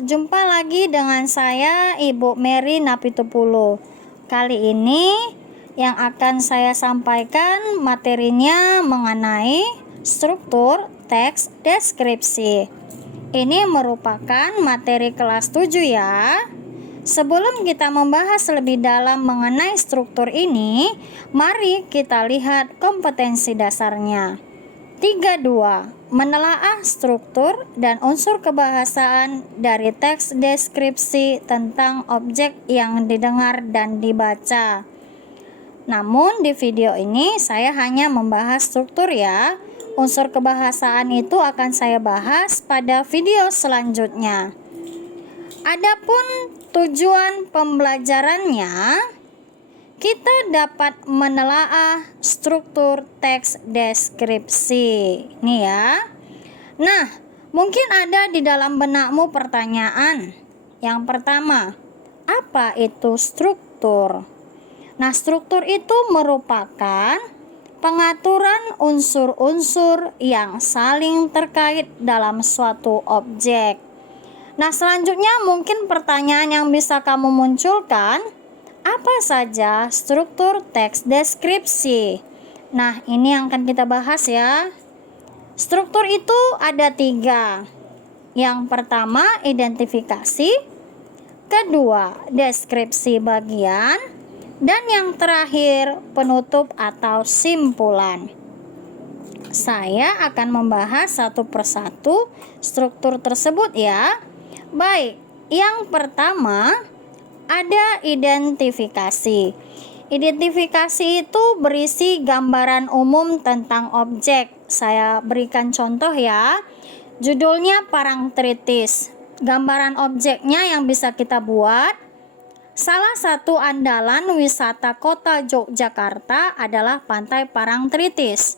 berjumpa lagi dengan saya Ibu Mary Napitupulu. Kali ini yang akan saya sampaikan materinya mengenai struktur teks deskripsi. Ini merupakan materi kelas 7 ya. Sebelum kita membahas lebih dalam mengenai struktur ini, mari kita lihat kompetensi dasarnya. 3.2. Menelaah struktur dan unsur kebahasaan dari teks deskripsi tentang objek yang didengar dan dibaca. Namun di video ini saya hanya membahas struktur ya. Unsur kebahasaan itu akan saya bahas pada video selanjutnya. Adapun tujuan pembelajarannya, kita dapat menelaah struktur teks deskripsi. Nih ya. Nah, mungkin ada di dalam benakmu pertanyaan. Yang pertama, apa itu struktur? Nah, struktur itu merupakan pengaturan unsur-unsur yang saling terkait dalam suatu objek. Nah, selanjutnya mungkin pertanyaan yang bisa kamu munculkan, apa saja struktur teks deskripsi? Nah, ini yang akan kita bahas ya. Struktur itu ada 3. Yang pertama, identifikasi. Kedua, deskripsi bagian. Dan yang terakhir, penutup atau simpulan. Saya akan membahas satu persatu struktur tersebut ya. Baik, yang pertama, ada identifikasi. Identifikasi itu berisi gambaran umum tentang objek. Saya berikan contoh ya. Judulnya parangtritis. Gambaran objeknya yang bisa kita buat. Salah satu andalan wisata kota Yogyakarta adalah Pantai Parangtritis.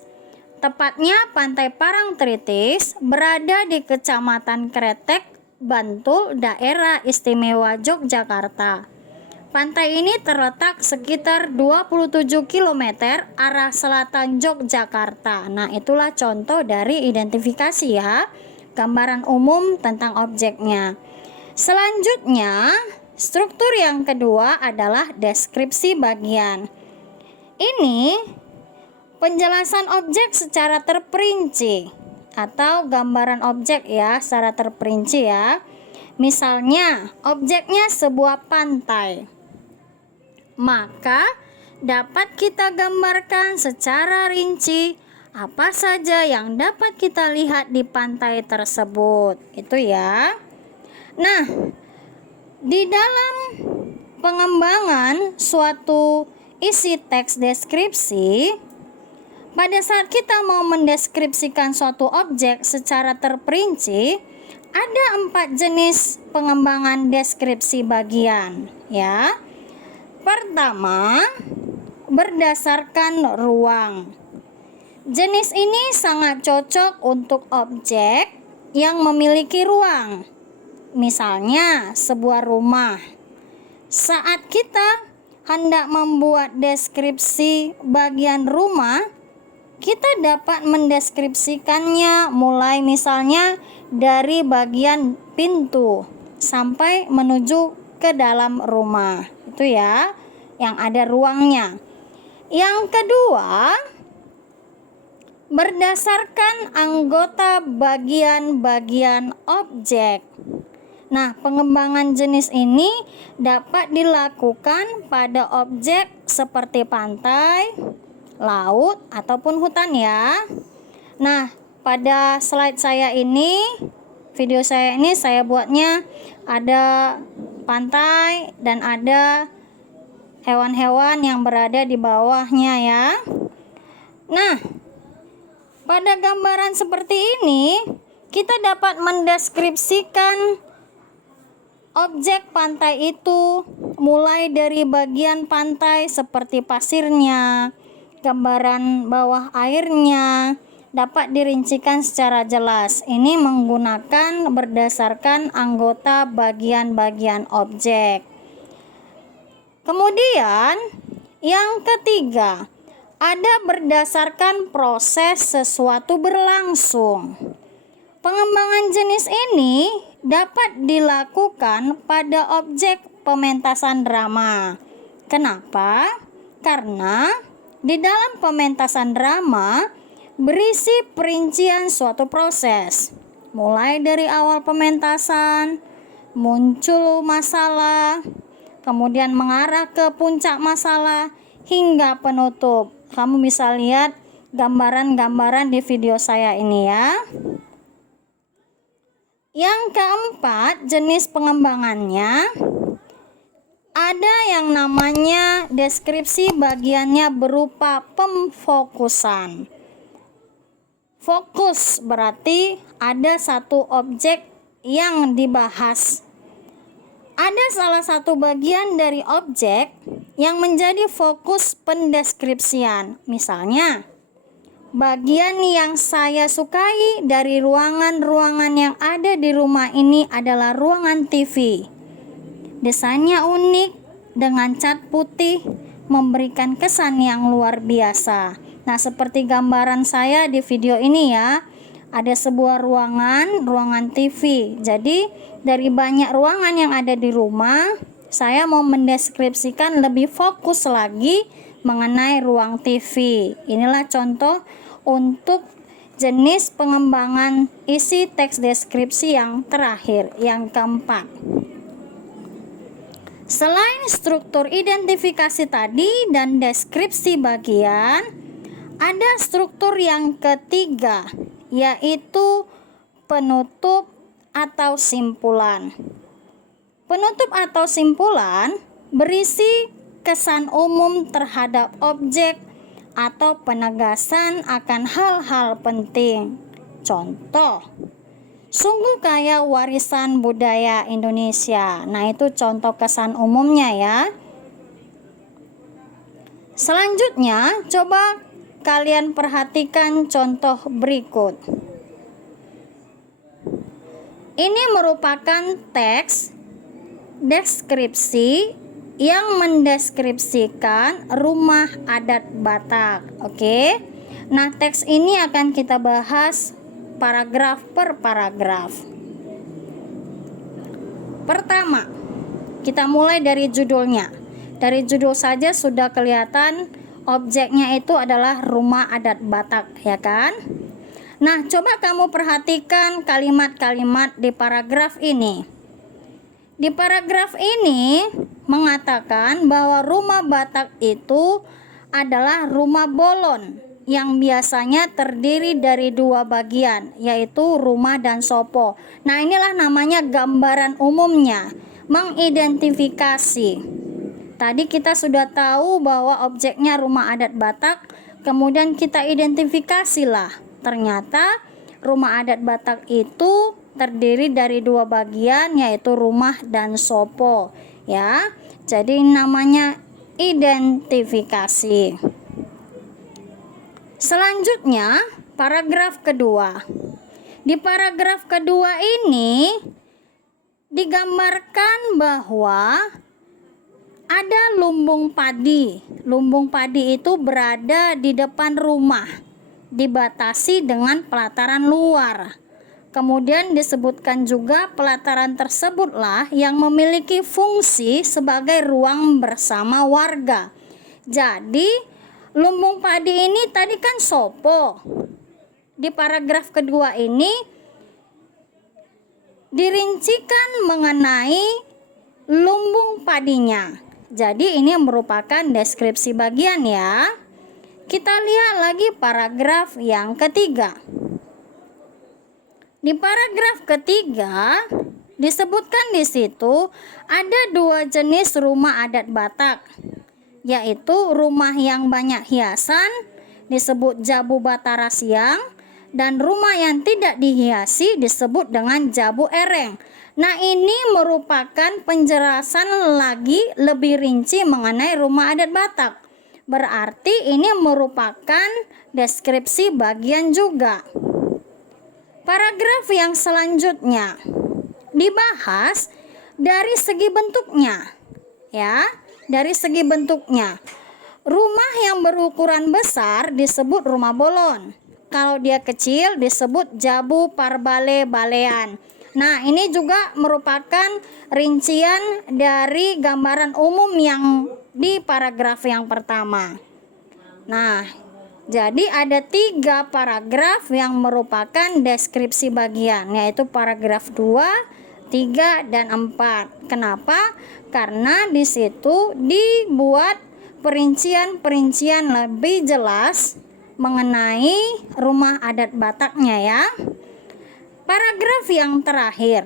Tepatnya Pantai Parangtritis berada di Kecamatan Kretek, Bantul, Daerah Istimewa Yogyakarta. Pantai ini terletak sekitar 27 km arah selatan Yogyakarta. Nah, itulah contoh dari identifikasi ya, gambaran umum tentang objeknya. Selanjutnya, struktur yang kedua adalah deskripsi bagian. Ini penjelasan objek secara terperinci atau gambaran objek ya secara terperinci ya. Misalnya objeknya sebuah pantai, maka dapat kita gambarkan secara rinci apa saja yang dapat kita lihat di pantai tersebut. Itu ya. Nah, di dalam pengembangan suatu isi teks deskripsi, pada saat kita mau mendeskripsikan suatu objek secara terperinci, ada 4 jenis pengembangan deskripsi bagian ya. Pertama, berdasarkan ruang. Jenis ini sangat cocok untuk objek yang memiliki ruang. Misalnya sebuah rumah. Saat kita hendak membuat deskripsi bagian rumah, kita dapat mendeskripsikannya mulai misalnya dari bagian pintu sampai menuju ke dalam rumah. Itu ya, yang ada ruangnya. Yang kedua, berdasarkan anggota bagian-bagian objek. Nah, pengembangan jenis ini dapat dilakukan pada objek seperti pantai, laut, ataupun hutan ya. Nah, pada slide saya ini, video saya ini saya buatnya ada pantai dan ada hewan-hewan yang berada di bawahnya ya. Nah, pada gambaran seperti ini, kita dapat mendeskripsikan objek pantai itu mulai dari bagian pantai seperti pasirnya, gambaran bawah airnya dapat dirincikan secara jelas. Ini menggunakan berdasarkan anggota bagian-bagian objek. Kemudian yang ketiga, ada berdasarkan proses sesuatu berlangsung. Pengembangan jenis ini dapat dilakukan pada objek pementasan drama. Kenapa? Karena di dalam pementasan drama berisi perincian suatu proses, mulai dari awal pementasan, muncul masalah, kemudian mengarah ke puncak masalah, hingga penutup. Kamu bisa lihat gambaran-gambaran di video saya ini ya. Yang keempat, jenis pengembangannya ada yang namanya deskripsi, bagiannya berupa pemfokusan. Fokus berarti ada satu objek yang dibahas. Ada salah satu bagian dari objek yang menjadi fokus pendeskripsian. Misalnya, bagian yang saya sukai dari ruangan-ruangan yang ada di rumah ini adalah ruangan TV. Desainnya unik dengan cat putih, memberikan kesan yang luar biasa. Nah, seperti gambaran saya di video ini ya, ada sebuah ruangan TV. Jadi, dari banyak ruangan yang ada di rumah, saya mau mendeskripsikan lebih fokus lagi mengenai ruang TV. Inilah contoh untuk jenis pengembangan isi teks deskripsi yang terakhir, yang keempat. Selain struktur identifikasi tadi dan deskripsi bagian, ada struktur yang ketiga, yaitu penutup atau simpulan. Penutup atau simpulan berisi kesan umum terhadap objek atau penegasan akan hal-hal penting. Contoh, sungguh kaya warisan budaya Indonesia. Nah, itu contoh kesan umumnya ya. Selanjutnya, coba kalian perhatikan contoh berikut. Ini merupakan teks deskripsi yang mendeskripsikan rumah adat Batak. Oke. Nah, teks ini akan kita bahas paragraf per paragraf. Pertama, kita mulai dari judulnya. Dari judul saja sudah kelihatan objeknya itu adalah rumah adat Batak, ya kan? Nah, coba kamu perhatikan kalimat-kalimat di paragraf ini. Di paragraf ini mengatakan bahwa rumah Batak itu adalah rumah bolon yang biasanya terdiri dari dua bagian, yaitu rumah dan sopo. Nah, inilah namanya gambaran umumnya, mengidentifikasi. Tadi kita sudah tahu bahwa objeknya rumah adat Batak, kemudian kita identifikasilah. Ternyata rumah adat Batak itu terdiri dari dua bagian, yaitu rumah dan sopo, ya. Jadi namanya identifikasi. Selanjutnya, paragraf kedua. Di paragraf kedua ini digambarkan bahwa ada lumbung padi. Lumbung padi itu berada di depan rumah, dibatasi dengan pelataran luar. Kemudian disebutkan juga pelataran tersebutlah yang memiliki fungsi sebagai ruang bersama warga. Jadi lumbung padi ini tadi kan sopo. Di paragraf kedua ini dirincikan mengenai lumbung padinya. Jadi ini merupakan deskripsi bagian ya. Kita lihat lagi paragraf yang ketiga. Di paragraf ketiga disebutkan di situ ada dua jenis rumah adat Batak, yaitu rumah yang banyak hiasan disebut jabu batara siang, dan rumah yang tidak dihiasi disebut dengan jabu ereng. Nah, ini merupakan penjelasan lagi lebih rinci mengenai rumah adat Batak. Berarti ini merupakan deskripsi bagian juga. Paragraf yang selanjutnya dibahas dari segi bentuknya, ya, dari segi bentuknya. Rumah yang berukuran besar disebut rumah bolon. Kalau dia kecil disebut jabu parbale balean. Nah, ini juga merupakan rincian dari gambaran umum yang di paragraf yang pertama. Nah, jadi ada 3 paragraf yang merupakan deskripsi bagian, yaitu paragraf 2, 3, dan 4. Kenapa? Karena di situ dibuat perincian-perincian lebih jelas mengenai rumah adat Bataknya ya. Paragraf yang terakhir.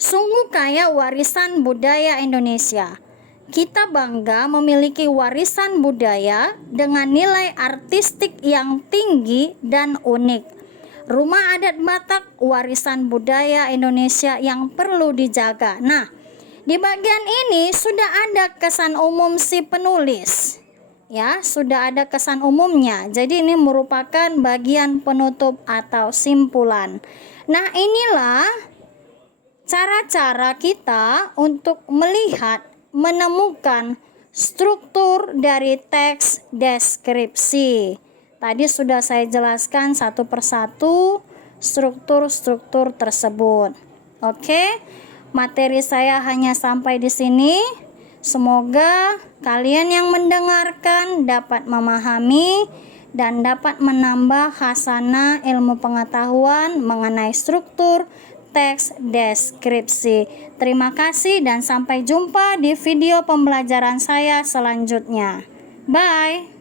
Sungguh kaya warisan budaya Indonesia. Kita bangga memiliki warisan budaya dengan nilai artistik yang tinggi dan unik. Rumah adat Batak warisan budaya Indonesia yang perlu dijaga. Nah, di bagian ini sudah ada kesan umum si penulis. Ya, sudah ada kesan umumnya. Jadi ini merupakan bagian penutup atau simpulan. Nah, inilah cara-cara kita untuk melihat, menemukan struktur dari teks deskripsi. Tadi sudah saya jelaskan satu persatu struktur-struktur tersebut. Oke, materi saya hanya sampai di sini. Semoga kalian yang mendengarkan dapat memahami dan dapat menambah khasanah ilmu pengetahuan mengenai struktur teks deskripsi. Terima kasih dan sampai jumpa di video pembelajaran saya selanjutnya. Bye.